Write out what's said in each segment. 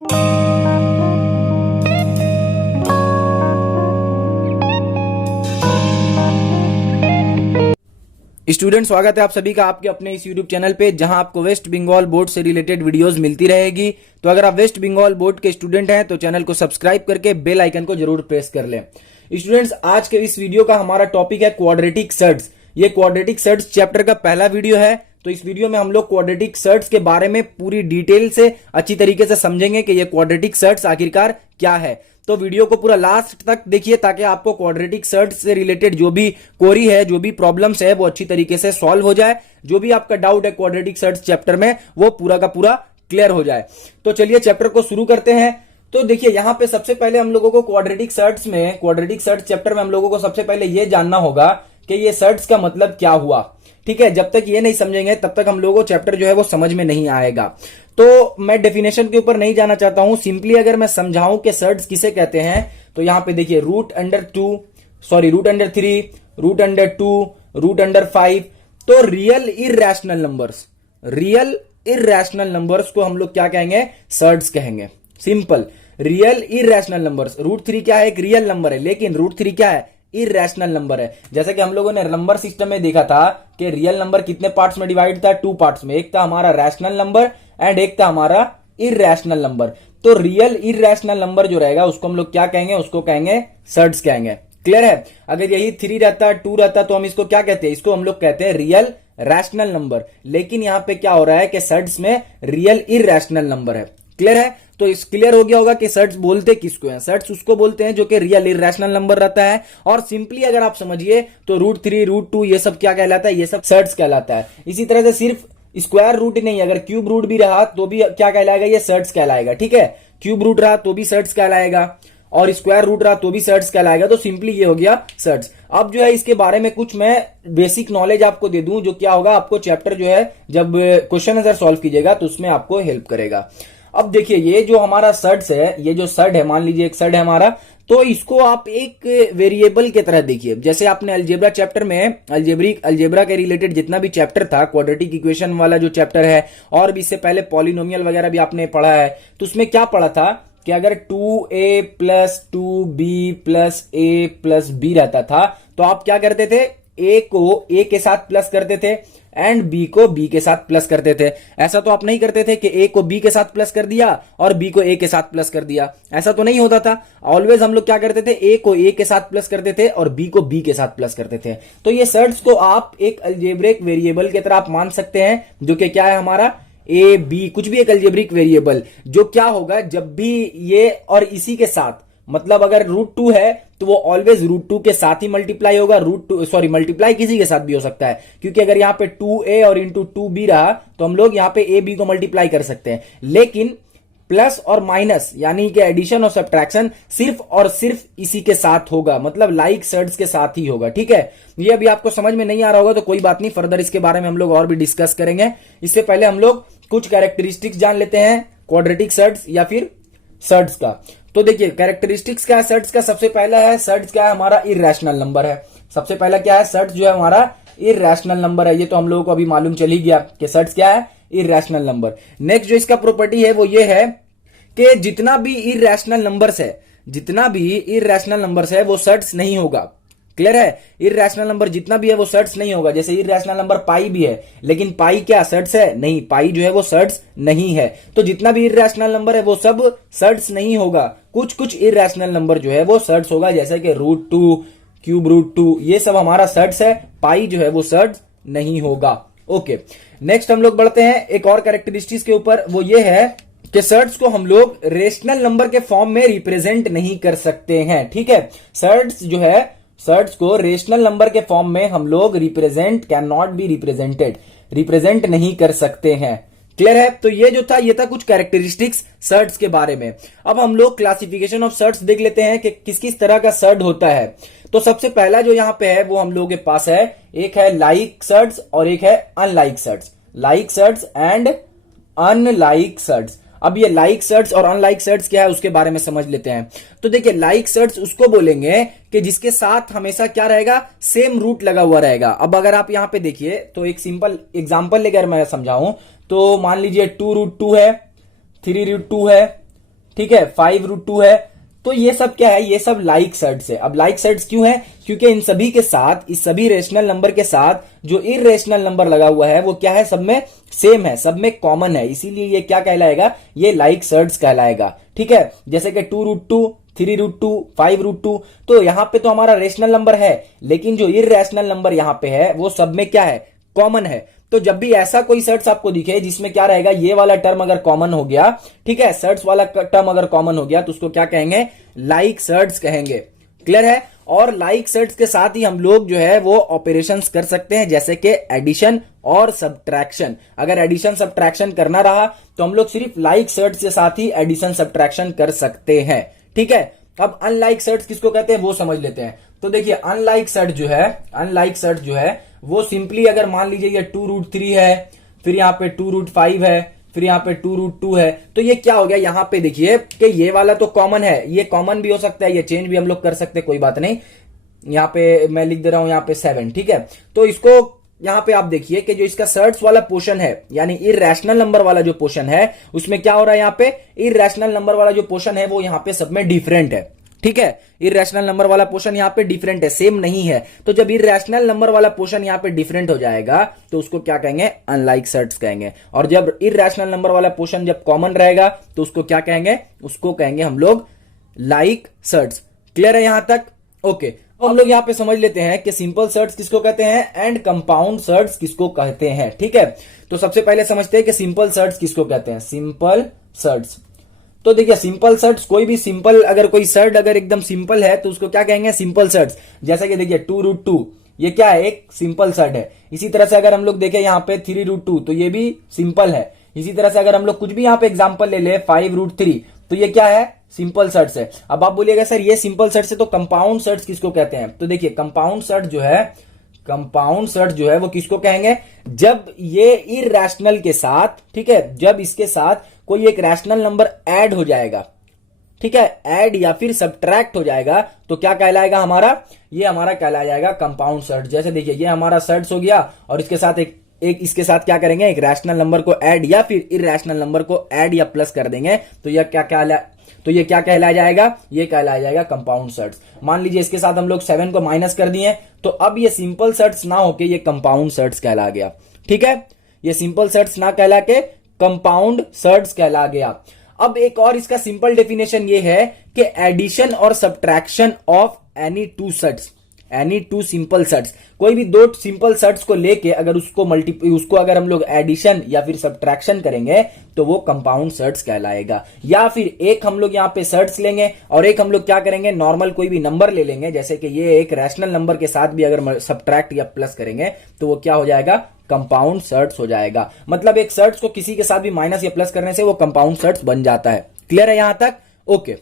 Student, स्वागत है आप सभी का आपके अपने इस यूट्यूब चैनल पे, जहां आपको वेस्ट बंगाल बोर्ड से रिलेटेड वीडियोस मिलती रहेगी। तो अगर आप वेस्ट बंगाल बोर्ड के स्टूडेंट हैं तो चैनल को सब्सक्राइब करके बेल आइकन को जरूर प्रेस कर लें। स्टूडेंट्स, आज के इस वीडियो का हमारा टॉपिक है क्वाड्रेटिक सर्ट्स। ये क्वाड्रेटिक सर्ट्स चैप्टर का पहला वीडियो है। तो इस वीडियो में हम लोग क्वाड्रेटिक सर्ट्स के बारे में पूरी डिटेल से अच्छी तरीके से समझेंगे कि ये क्वाड्रेटिक सर्ट्स आखिरकार क्या है। तो वीडियो को पूरा लास्ट तक देखिए ताकि आपको क्वाड्रेटिक सर्ट्स से रिलेटेड जो भी क्वेरी है, जो भी प्रॉब्लम्स है, वो अच्छी तरीके से सॉल्व हो जाए। जो भी आपका डाउट है क्वाड्रेटिक सर्ट्स चैप्टर में, वो पूरा का पूरा क्लियर हो जाए। तो चलिए चैप्टर को शुरू करते हैं। तो देखिए, यहां पे सबसे पहले हम लोगों को क्वाड्रेटिक सर्ट्स चैप्टर में हम लोगों को सबसे पहले ये जानना होगा कि ये सर्ट्स का मतलब क्या हुआ। ठीक है, जब तक ये नहीं समझेंगे तब तक हम लोगों को चैप्टर जो है वो समझ में नहीं आएगा। तो मैं डेफिनेशन के ऊपर नहीं जाना चाहता हूं। सिंपली अगर मैं समझाऊं कि सर्ट्स किसे कहते हैं, तो यहां पे देखिए root under 3, root under 2, root under 5। तो रियल इररेशनल नंबर्स को हम लोग क्या कहेंगे? सर्ट्स कहेंगे। Simple, real irrational numbers. Root 3 क्या है? एक रियल नंबर है, लेकिन रूट 3 क्या है? इररेशनल नंबर है। जैसे कि हम लोगों ने नंबर सिस्टम में देखा था कि रियल नंबर कितने पार्ट्स में डिवाइड था? 2 पार्ट्स में। एक था हमारा रैशनल नंबर एंड एक था हमारा इररेशनल नंबर। तो रियल इररेशनल नंबर जो रहेगा उसको हम लोग क्या कहेंगे? उसको कहेंगे सर्ट्स कहेंगे। क्लियर है? अगर यही 3 रहता, 2 रहता, तो हम इसको क्या कहते हैं? इसको हम लोग कहते हैं रियल रैशनल नंबर। लेकिन यहां पे क्या हो रहा है कि सर्ट्स में रियल इररेशनल नंबर है। क्लियर है? तो इस क्लियर हो गया होगा कि सर्ट्स बोलते किसको हैं। सर्ट्स उसको बोलते हैं जो कि रियल इररेशनल नंबर रहता है। और सिंपली अगर आप समझिए तो रूट 3, रूट 2 ये सब क्या कहलाता है? ये सब सर्ट्स कहलाता है। इसी तरह से सिर्फ स्क्वायर रूट ही नहीं, अगर क्यूब रूट भी रहा तो भी क्या कहलाएगा? ये सर्ट्स कहलाएगा। ठीक है, क्यूब रूट रहा तो भी सर्ट्स कहलाएगा और स्क्वायर रूट रहा तो भी सर्ट्स कहलाएगा। तो सिंपली ये हो गया सर्ट्स। अब जो है इसके बारे में कुछ मैं बेसिक नॉलेज आपको दे दूं, जो क्या होगा आपको चैप्टर जो है जब क्वेश्चन आंसर सॉल्व कीजिएगा तो उसमें आपको हेल्प करेगा। अब देखिए, ये जो हमारा सर्ट्स है, ये जो सर्ट है, मान लीजिए एक सर्ट है हमारा, तो इसको आप एक वेरिएबल की तरह देखिए। जैसे आपने अलजेब्रा चैप्टर में अलजेब्रा के रिलेटेड जितना भी चैप्टर था, क्वाड्रेटिक इक्वेशन वाला जो चैप्टर है, और भी इससे पहले पॉलिनोमियल वगैरह भी आपने पढ़ा है, तो उसमें क्या पढ़ा था कि अगर 2a plus 2b plus a plus b रहता था तो आप क्या करते थे? a को a के साथ प्लस करते थे एंड b को b के साथ प्लस करते थे। ऐसा तो आप नहीं करते थे कि a को b के साथ प्लस कर दिया और b को a के साथ प्लस कर दिया। ऐसा तो नहीं होता था। ऑलवेज हम लोग क्या करते थे? a को a के साथ प्लस करते थे और b को b के साथ प्लस करते थे। तो ये सर्ट्स को आप एक अलजेब्रिक वेरिएबल की तरह आप मान सकते हैं, जो कि क्या है हमारा a b, कुछ भी एक अलजेब्रिक वेरिएबल, जो क्या होगा जब भी ये और इसी के साथ, मतलब अगर रूट 2 है तो वो ऑलवेज रूट 2 के साथ ही मल्टीप्लाई होगा। मल्टीप्लाई किसी के साथ भी हो सकता है, क्योंकि अगर यहाँ पे 2a और इंटू 2b रहा तो हम लोग यहाँ पे a b को मल्टीप्लाई कर सकते हैं। लेकिन प्लस और माइनस यानी कि एडिशन और सब्ट्रैक्शन सिर्फ और सिर्फ इसी के साथ होगा, मतलब लाइक सर्ट्स के साथ ही होगा। ठीक है, ये अभी आपको समझ में नहीं आ रहा होगा तो कोई बात नहीं, फर्दर इसके बारे में हम लोग और भी डिस्कस करेंगे। इससे पहले हम लोग कुछ कैरेक्टरिस्टिक्स जान लेते हैं क्वाड्रेटिक सर्ट्स या फिर सर्ट्स का। तो देखिए, कैरेक्टरिस्टिक्स क्या है सर्ट्स का? सबसे पहला है सर्ट्स क्या है? हमारा इररेशनल नंबर है। सबसे पहला क्या है? सर्ट्स जो है हमारा इररेशनल नंबर है। ये तो हम लोगों को अभी मालूम चल ही गया कि सर्ट्स क्या है? Irrational number. नेक्स्ट जो इसका प्रॉपर्टी है वो ये है कि जितना भी इररेशनल नंबर्स है वो सर्ट्स नहीं होगा। क्लियर है? इररेशनल नंबर जितना भी है वो सर्ट्स नहीं होगा। जैसे इररेशनल नंबर पाई भी है, लेकिन पाई क्या सर्ट्स है? नहीं, पाई जो है वो सर्ट्स नहीं है। तो जितना भी इररेशनल नंबर है वो सब सर्ट्स नहीं होगा। कुछ कुछ इररेशनल नंबर जो है वो सर्ट्स होगा, जैसे कि रूट 2, क्यूब रूट 2, ये सब हमारा सर्ट्स है। पाई जो है वो सर्ट्स नहीं होगा। ओके, नेक्स्ट हम लोग बढ़ते हैं एक और कैरेक्टरिस्टिक्स के ऊपर। वो ये है कि सर्ट्स को हम लोग रेशनल नंबर के फॉर्म में रिप्रेजेंट नहीं कर सकते हैं। ठीक है, सर्ट्स को रेशनल नंबर के फॉर्म में हम लोग कैन नॉट बी रिप्रेजेंट नहीं कर सकते हैं। क्लियर है? तो ये जो था ये था कुछ कैरेक्टरिस्टिक्स सर्ट्स के बारे में। अब हम लोग क्लासिफिकेशन ऑफ सर्ट्स देख लेते हैं कि किस किस तरह का सर्ट होता है। तो सबसे पहला जो यहां पे है वो हम लोगों के पास है, एक है लाइक सर्ट्स और एक है unlike surds. Like surds and unlike surds. अब ये लाइक सर्ट्स और अनलाइक सर्ट्स क्या है उसके बारे में समझ लेते हैं। तो देखिए, लाइक सर्ट्स उसको बोलेंगे कि जिसके साथ हमेशा क्या रहेगा? सेम रूट लगा हुआ रहेगा। अब अगर आप यहां पे देखिए तो एक सिंपल एग्जांपल लेकर मैं समझाऊं तो मान लीजिए 2 रूट 2 है, 3 रूट 2 है, ठीक है, 5√2 है। तो ये सब क्या है, ये सब लाइक सर्ट्स है। अब लाइक सर्ट्स क्यों है, क्योंकि इन सभी के साथ, इस सभी रेशनल नंबर के साथ जो इर्रेशनल नंबर लगा हुआ है वो क्या है, सब में सेम है, सब में कॉमन है, इसीलिए ये क्या कहलाएगा, ये लाइक सर्ट्स कहलाएगा। ठीक है, जैसे कि 2√2, 3√2, 5√2, तो यहां पे तो हमारा रेशनल नंबर है, लेकिन जो इर्रेशनल नंबर यहां पे है वो सब में क्या है, कॉमन है। तो जब भी ऐसा कोई सर्ट्स आपको दिखे जिसमें क्या रहेगा, ये वाला टर्म अगर कॉमन हो गया, ठीक है, सर्ट्स वाला टर्म अगर कॉमन हो गया तो उसको क्या कहेंगे, लाइक सर्ट्स कहेंगे। क्लियर है। और लाइक सर्ट्स के साथ ही हम लोग जो है वो ऑपरेशंस कर सकते हैं, जैसे कि एडिशन और सब्ट्रैक्शन। अगर एडिशन सब्ट्रैक्शन करना रहा तो हम लोग सिर्फ लाइक सर्ट्स के साथ ही एडिशन सब्ट्रैक्शन कर सकते हैं। ठीक है, अब अनलाइक सर्ट्स किसको कहते हैं वो समझ लेते हैं। तो देखिए अनलाइक सर्ट जो है वो सिंपली अगर मान लीजिए ये 2√3 है, फिर यहाँ पे 2√5 है, फिर यहाँ पे 2√2 है, तो ये क्या हो गया, यहाँ पे देखिए कि ये वाला तो कॉमन है, ये कॉमन भी हो सकता है, ये चेंज भी हम लोग कर सकते हैं, कोई बात नहीं। यहाँ पे मैं लिख दे रहा हूं यहाँ पे 7, ठीक है। तो इसको यहाँ पे आप देखिए कि जो इसका सर्ट्स वाला पोर्शन है, यानी इर्रेशनल नंबर वाला जो पोर्शन है, उसमें क्या हो रहा है, यहाँ पे इर्रेशनल नंबर वाला जो पोर्शन है वो यहाँ पे सब में डिफरेंट है। ठीक है, इर्रेशनल नंबर वाला पोर्शन यहाँ पे डिफरेंट है, सेम नहीं है। तो जब इर्रेशनल नंबर वाला पोर्शन यहाँ पे डिफरेंट हो जाएगा तो उसको क्या कहेंगे, अनलाइक सर्ट्स कहेंगे। और जब इर्रेशनल नंबर वाला पोर्शन जब कॉमन रहेगा तो उसको क्या कहेंगे, उसको कहेंगे हम लोग लाइक सर्ट्स। क्लियर है यहां तक? ओके, तो हम लोग यहाँ पे समझ लेते हैं कि सिंपल सर्ट्स किसको कहते हैं एंड कंपाउंड सर्ट्स किसको कहते हैं। ठीक है, तो सबसे पहले समझते हैं कि सिंपल सर्ट्स किसको कहते हैं। सिंपल सर्ट्स, तो देखिए सिंपल सर्ट्स, कोई भी सिंपल अगर कोई सर्ट अगर एकदम सिंपल है तो उसको क्या कहेंगे, सिंपल सर्ट्स। जैसे कि देखिए 2√2 ये क्या है, एक सिंपल सर्ट है। इसी तरह से अगर हम लोग देखें यहाँ पे 3√2 तो ये भी सिंपल है। इसी तरह से अगर हम लोग कुछ भी यहाँ पे एग्जांपल ले ले 5√3 तो ये क्या है, सिंपल सर्ट्स है। अब आप बोलिएगा सर ये सिंपल सर्ट्स है तो कंपाउंड सर्ट्स किसको कहते हैं। तो देखिए कंपाउंड सर्ट जो है वो किसको कहेंगे, जब ये इर्रेशनल के साथ, ठीक है, जब इसके साथ कोई एक रैशनल नंबर ऐड हो जाएगा, ठीक है, ऐड या फिर सब्ट्रैक्ट हो जाएगा तो क्या कहलाएगा हमारा, ये हमारा कहलाया जाएगा कंपाउंड सर्ट। जैसे देखिए ये हमारा सर्ट्स हो गया और इसके साथ एक इसके साथ क्या करेंगे, एक रैशनल नंबर को ऐड या फिर इर्रेशनल नंबर को ऐड या प्लस कर देंगे तो यह क्या कहलाया जाएगा, ये कहलाया जाएगा कंपाउंड सर्ट्स। मान लीजिए इसके साथ हम लोग 7 को माइनस कर दिए तो अब ये सिंपल सर्ट्स ना होके ये कंपाउंड सर्ट्स कहला गया। ठीक है, ये सिंपल सर्ट्स ना कहला के कंपाउंड सर्ट्स कहला गया। अब एक और इसका सिंपल डेफिनेशन ये है कि एडिशन और subtraction of any two simple surds, कोई भी दो सिंपल सर्ट्स को लेके अगर उसको अगर हम लोग एडिशन या फिर सब्ट्रैक्शन करेंगे तो वो कंपाउंड सर्ट्स कहलाएगा। या फिर एक हम लोग यहाँ पे सर्ट्स लेंगे और एक हम लोग क्या करेंगे, नॉर्मल कोई भी नंबर ले लेंगे, जैसे कि ये एक रैशनल नंबर के साथ भी अगर सब्ट्रैक्ट या प्लस करेंगे तो वो क्या हो जाएगा, कंपाउंड सर्ट्स हो जाएगा। मतलब एक सर्ट्स को किसी के साथ भी माइनस या प्लस करने से वो कंपाउंड सर्ट्स बन जाता है। क्लियर है यहां तक? ओके,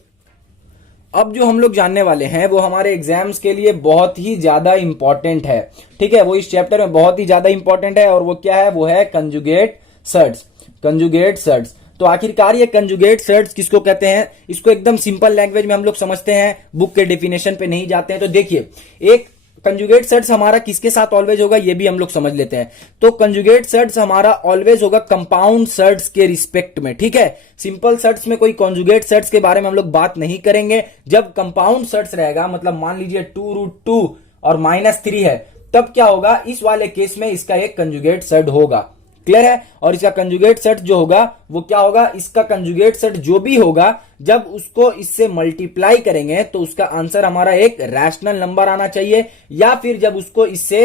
अब जो हम लोग जानने वाले हैं वो हमारे एग्जाम्स के लिए बहुत ही ज्यादा इंपॉर्टेंट है। ठीक है, वो इस चैप्टर में बहुत ही ज्यादा इंपॉर्टेंट है और वो क्या है, वो है कंजुगेट सर्ट्स। तो आखिरकार ये कंजुगेट सर्ट्स किसको कहते हैं, इसको एकदम सिंपल लैंग्वेज में हम लोग समझते हैं, बुक के डेफिनेशन पे नहीं जाते हैं। तो देखिए एक कंजुगेट सर्ट्स हमारा किसके साथ ऑलवेज होगा ये भी हम लोग समझ लेते हैं। तो कंजुगेट सर्ट्स हमारा ऑलवेज होगा कंपाउंड सर्ट्स के रिस्पेक्ट में। ठीक है, सिंपल सर्ट्स में कोई कंजुगेट सर्ट्स के बारे में हम लोग बात नहीं करेंगे। जब कंपाउंड सर्ट्स रहेगा, मतलब मान लीजिए 2√2 और -3 है, तब क्या होगा, इस वाले केस में इसका एक कंजुगेट सर्ट होगा। क्लियर है? और इसका कंजुगेट सेट जो होगा वो क्या होगा, इसका कंजुगेट सेट जो भी होगा जब उसको इससे मल्टीप्लाई करेंगे तो उसका आंसर हमारा एक रैशनल नंबर आना चाहिए, या फिर जब उसको इससे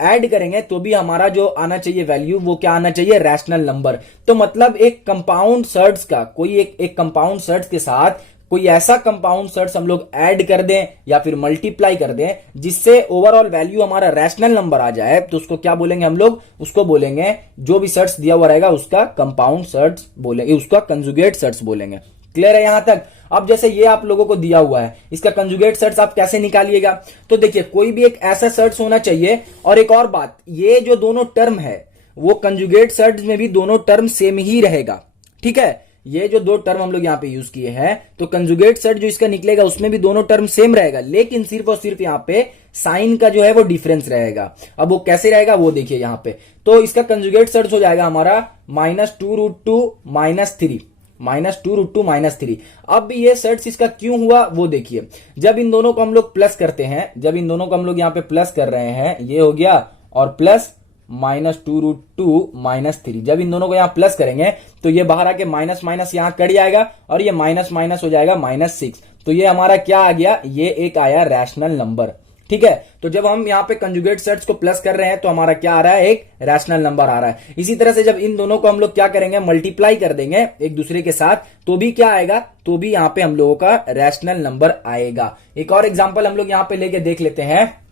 ऐड करेंगे तो भी हमारा जो आना चाहिए वैल्यू वो क्या आना चाहिए, रैशनल नंबर। तो मतलब एक कंपाउंड सर्ट्स का कोई एक कंपाउंड सर्ट्स के साथ कोई ऐसा कंपाउंड सर्ट्स हम लोग ऐड कर दें या फिर मल्टीप्लाई कर दें जिससे ओवरऑल वैल्यू हमारा रैशनल नंबर आ जाए, तो उसको क्या बोलेंगे हम लोग, उसको बोलेंगे, जो भी सर्ट्स दिया हुआ रहेगा उसका कंपाउंड सर्ट्स बोलेंगे, उसका कंजुगेट सर्ट्स बोलेंगे। क्लियर है यहां तक? अब जैसे ये आप लोगों को दिया हुआ है, इसका कंजुगेट सर्ट्स आप कैसे निकालिएगा, तो देखिए कोई भी एक ऐसा सर्ट्स होना चाहिए। और एक और बात, ये जो दोनों टर्म है वो कंजुगेट सर्ट्स में भी दोनों टर्म सेम ही रहेगा। ठीक है, ये जो दो टर्म हम लोग यहाँ पे यूज किए हैं तो कंजुगेट सर्ट जो इसका निकलेगा उसमें भी दोनों टर्म सेम रहेगा, लेकिन सिर्फ और सिर्फ यहाँ पे साइन का जो है वो डिफरेंस रहेगा। अब वो कैसे रहेगा वो देखिए यहाँ पे, तो इसका कंजुगेट सर्ट हो जाएगा हमारा -2√2 -3। -2 √2 -3। अब ये सेट्स इसका क्यों हुआ वो देखिए, जब इन दोनों को हम लोग प्लस करते हैं, जब इन दोनों को हम लोग यहाँ पे प्लस कर रहे हैं, ये हो गया और प्लस -2 √2 -3। जब इन दोनों को यहाँ प्लस करेंगे तो ये बाहर आके माइनस माइनस यहाँ कट जाएगा और ये माइनस माइनस हो जाएगा -6। तो ये हमारा क्या आ गया, ये एक आया रैशनल नंबर। ठीक है, तो जब हम यहाँ पे कंजुगेट सेट्स को प्लस कर रहे हैं तो हमारा क्या आ रहा है, एक रैशनल नंबर आ रहा है। इसी तरह से जब इन दोनों को हम लोग क्या करेंगे, मल्टीप्लाई कर देंगे एक दूसरे के साथ, तो भी क्या आएगा, तो भी यहाँ पे हम लोगों का रैशनल नंबर आएगा। एक और एग्जांपल हम लोग यहाँ पे लेके देख लेते हैं।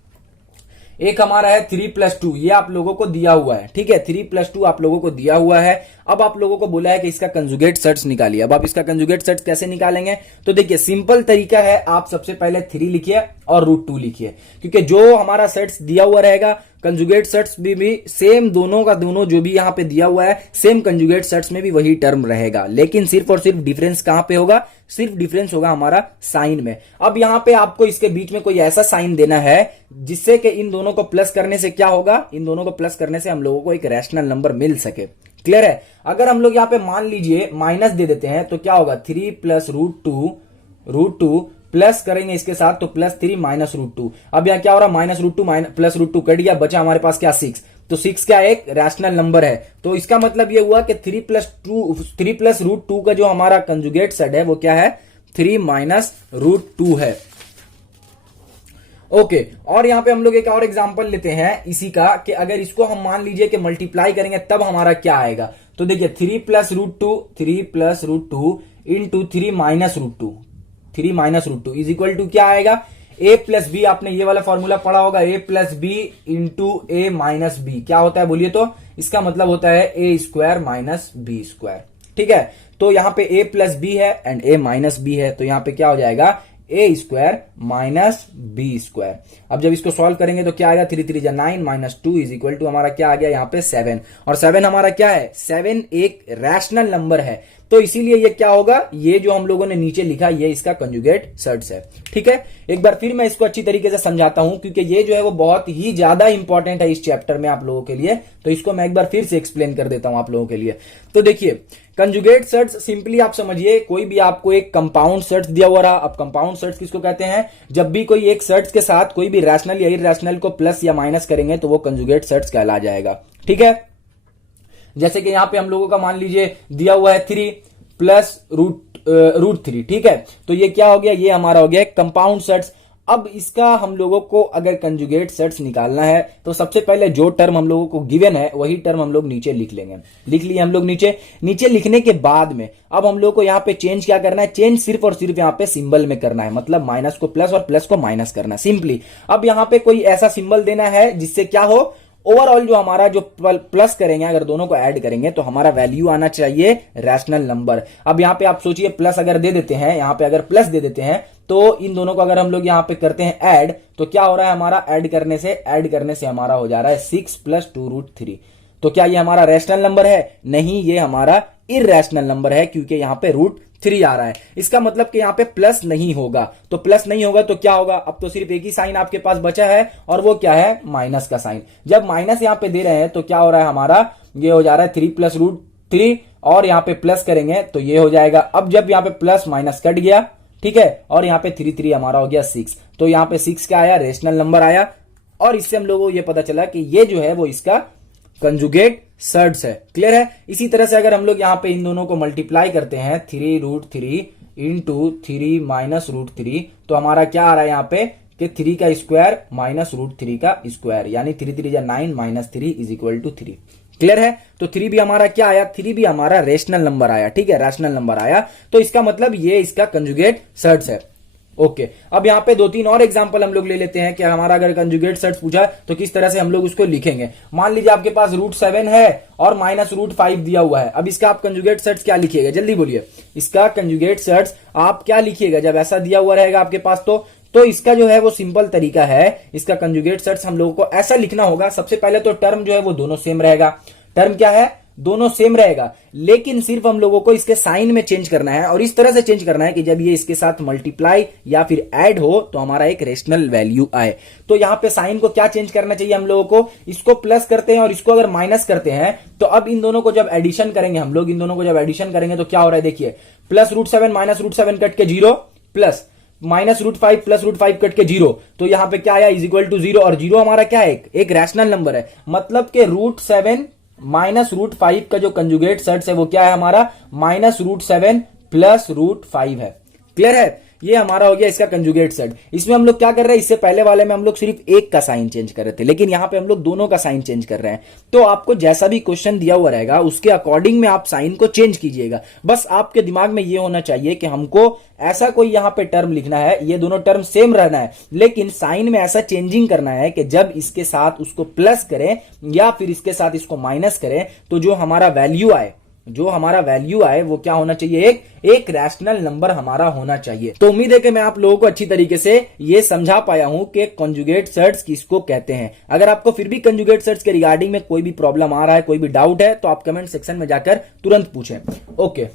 एक हमारा है 3 + 2, ये आप लोगों को दिया हुआ है। ठीक है, 3 + 2 आप लोगों को दिया हुआ है। अब आप लोगों को बोला है कि इसका कंजुगेट सेट्स निकालिए। अब आप इसका कंजुगेट सेट्स कैसे निकालेंगे, तो देखिए सिंपल तरीका है, आप सबसे पहले 3 लिखिए और √2 लिखिए, क्योंकि जो हमारा सेट्स दिया हुआ रहेगा कंजुगेट सेट्स भी सेम, दोनों का दोनों जो भी यहाँ पे दिया हुआ है सेम कंजुगेट सेट्स में भी वही टर्म रहेगा, लेकिन सिर्फ और सिर्फ डिफरेंस कहां पे होगा, सिर्फ डिफरेंस होगा हमारा साइन में। अब यहाँ पे आपको इसके बीच में कोई ऐसा साइन देना है जिससे कि इन दोनों को प्लस करने से क्या होगा, इन दोनों को प्लस करने से हम लोगों को एक रैशनल नंबर मिल सके। क्लियर है। अगर हम लोग यहाँ पे मान लीजिए माइनस दे देते हैं तो क्या होगा, 3 + √2 प्लस करेंगे इसके साथ तो +3 -√2। अब यहाँ क्या हो रहा है, -√2 प्लस √2 कट गया, बचा हमारे पास क्या 6। तो 6 क्या एक रैशनल नंबर है। तो इसका मतलब ये हुआ कि 3 + √2 का जो हमारा कंजुगेट सेट है वो क्या है, 3 -√2 है। ओके, और यहां पे हम लोग एक और एग्जांपल लेते हैं इसी का, कि अगर इसको हम मान लीजिए कि मल्टीप्लाई करेंगे तब हमारा क्या आएगा। तो देखिए 3 + √2 इंटू 3 -√2 इज इक्वल टू क्या आएगा, a + b। आपने ये वाला फॉर्मूला पढ़ा होगा, a + b into a - b क्या होता है बोलिए, तो इसका मतलब होता है a² - b²। ठीक है, तो यहां पे a + b है एंड a - b है, तो यहां पे क्या हो जाएगा, a² - b²। अब जब इसको सॉल्व करेंगे तो क्या आएगा, 3 3 9 -2 इज इक्वल टू हमारा क्या आ गया यहाँ पे 7। और 7 हमारा क्या है, 7 एक रैशनल नंबर है। तो इसीलिए ये क्या होगा, ये जो हम लोगों ने नीचे लिखा ये इसका कंजुगेट सेट्स है। ठीक है, एक बार फिर मैं इसको अच्छी तरीके से समझाता हूं, क्योंकि ये जो है वो बहुत ही ज्यादा इंपॉर्टेंट है इस चैप्टर में आप लोगों के लिए। तो इसको मैं एक बार फिर से एक्सप्लेन कर देता हूं आप लोगों के लिए। तो देखिए कंजुगेट सेट्स सिंपली आप समझिए, कोई भी आपको एक कंपाउंड सेट्स दिया हुआ रहा। अब कंपाउंड सेट्स किसको कहते हैं, जब भी कोई एक सेट्स के साथ कोई भी रैशनल या इरैशनल को प्लस या माइनस करेंगे तो वो कंजुगेट सेट्स कहला जाएगा। ठीक है, जैसे कि यहां पे हम लोगों का मान लीजिए दिया हुआ है 3 + √3। ठीक है, तो ये क्या हो गया, ये हमारा हो गया कंपाउंड सेट्स। अब इसका हम लोगों को अगर कंजुगेट सेट्स निकालना है तो सबसे पहले जो टर्म हम लोगों को गिवन है वही टर्म हम लोग नीचे लिख लेंगे। लिख लिए हम लोग नीचे लिखने के बाद में अब हम लोग को यहाँ पे चेंज क्या करना है, चेंज सिर्फ और सिर्फ यहाँ पे सिंबल में करना है, मतलब माइनस को प्लस और प्लस को माइनस करना सिंपली। अब यहाँ पे कोई ऐसा सिंबल देना है जिससे क्या हो, ओवरऑल जो हमारा जो प्लस करेंगे, अगर दोनों को ऐड करेंगे तो हमारा वैल्यू आना चाहिए रैशनल नंबर। अब यहाँ पे आप सोचिए प्लस अगर दे देते हैं, यहाँ पे अगर प्लस दे देते हैं तो इन दोनों को अगर हम लोग यहाँ पे करते हैं ऐड, तो क्या हो रहा है हमारा, ऐड करने से हमारा हो जा रहा है 6 + 2 √3। तो क्या ये हमारा रैशनल नंबर है, नहीं, ये हमारा इरैशनल नंबर है, क्योंकि यहाँ पे √3 आ रहा है। इसका मतलब कि यहाँ पे प्लस नहीं होगा। तो प्लस नहीं होगा तो क्या होगा, अब तो सिर्फ एक ही साइन आपके पास बचा है और वो क्या है, माइनस का साइन। जब माइनस यहाँ पे दे रहे हैं तो क्या हो रहा है हमारा, ये हो जा रहा है 3 + √3 और यहाँ पे प्लस करेंगे तो ये हो जाएगा। अब जब यहाँ पे प्लस माइनस कट गया, ठीक है, और यहाँ पे 3 3 हमारा हो गया 6। तो यहाँ पे 6 का आया, रैशनल नंबर आया। और इससे हम लोगों को ये पता चला कि ये जो है वो इसका कंजुगेट सेट्स है। क्लियर है। इसी तरह से अगर हम लोग यहाँ पे इन दोनों को मल्टीप्लाई करते हैं 3 √3 इंटू 3 -√3, तो हमारा क्या आ रहा है यहाँ पे कि 3 का स्क्वायर -√3 का स्क्वायर, यानी 3 3 9 -3 इज इक्वल टू 3। क्लियर है। तो 3 भी हमारा क्या आया, 3 भी हमारा रैशनल नंबर आया। ठीक है, रैशनल नंबर आया, तो इसका मतलब ये इसका कंजुगेट सेट्स है। ओके, अब यहाँ पे 2-3 और एग्जांपल हम लोग ले लेते हैं कि हमारा अगर कंजुगेट सेट्स पूछा तो किस तरह से हम लोग उसको लिखेंगे। मान लीजिए आपके पास √7 है और -√5 दिया हुआ है। अब इसका आप कंजुगेट सेट्स क्या लिखिएगा, जल्दी बोलिए। इसका कंजुगेट सेट्स आप क्या लिखिएगा जब ऐसा दिया हुआ रहेगा आपके पास। तो इसका जो है वो सिंपल तरीका है, इसका कंजुगेट सेट्स हम लोगों को ऐसा लिखना होगा। सबसे पहले तो टर्म जो है वो दोनों सेम रहेगा। टर्म क्या है, दोनों सेम रहेगा, लेकिन सिर्फ हम लोगों को इसके साइन में चेंज करना है और इस तरह से चेंज करना है कि जब ये इसके साथ मल्टीप्लाई या फिर ऐड हो तो हमारा एक रेशनल वैल्यू आए। तो यहां पे साइन को क्या चेंज करना चाहिए हम लोगों को, इसको प्लस करते हैं और इसको अगर माइनस करते हैं तो अब इन दोनों को जब एडिशन करेंगे हम लोग, इन दोनों को जब एडिशन करेंगे तो क्या हो रहा है देखिए, प्लस √7 माइनस √7 कट के 0 प्लस माइनस √5 प्लस √5 कट के 0, तो यहां पे क्या आया इज इक्वल टू 0 और 0 हमारा क्या है, एक रैशनल नंबर है। मतलब के √7 माइनस √5 का जो कंजुगेट सर्ट्स है वो क्या है हमारा, माइनस √7 प्लस √5 है। क्लियर है, ये हमारा हो गया इसका कंजुगेट सेट। इसमें हम लोग क्या कर रहे हैं, इससे पहले वाले में हम लोग सिर्फ एक का साइन चेंज कर रहे थे, लेकिन यहां पे हम लोग दोनों का साइन चेंज कर रहे हैं। तो आपको जैसा भी क्वेश्चन दिया हुआ रहेगा उसके अकॉर्डिंग में आप साइन को चेंज कीजिएगा। बस आपके दिमाग में ये होना चाहिए कि हमको ऐसा कोई यहां पे टर्म लिखना है, ये दोनों टर्म सेम रहना है, लेकिन साइन में ऐसा चेंजिंग करना है कि जब इसके साथ उसको प्लस करें या फिर इसके साथ इसको माइनस करें तो जो हमारा वैल्यू आए वो क्या होना चाहिए, एक रैशनल नंबर हमारा होना चाहिए। तो उम्मीद है कि मैं आप लोगों को अच्छी तरीके से ये समझा पाया हूं कि कंजुगेट सर्ट्स किसको कहते हैं। अगर आपको फिर भी कंजुगेट सर्ट्स के रिगार्डिंग में कोई भी प्रॉब्लम आ रहा है, कोई भी डाउट है, तो आप कमेंट सेक्शन में जाकर तुरंत पूछें। ओके।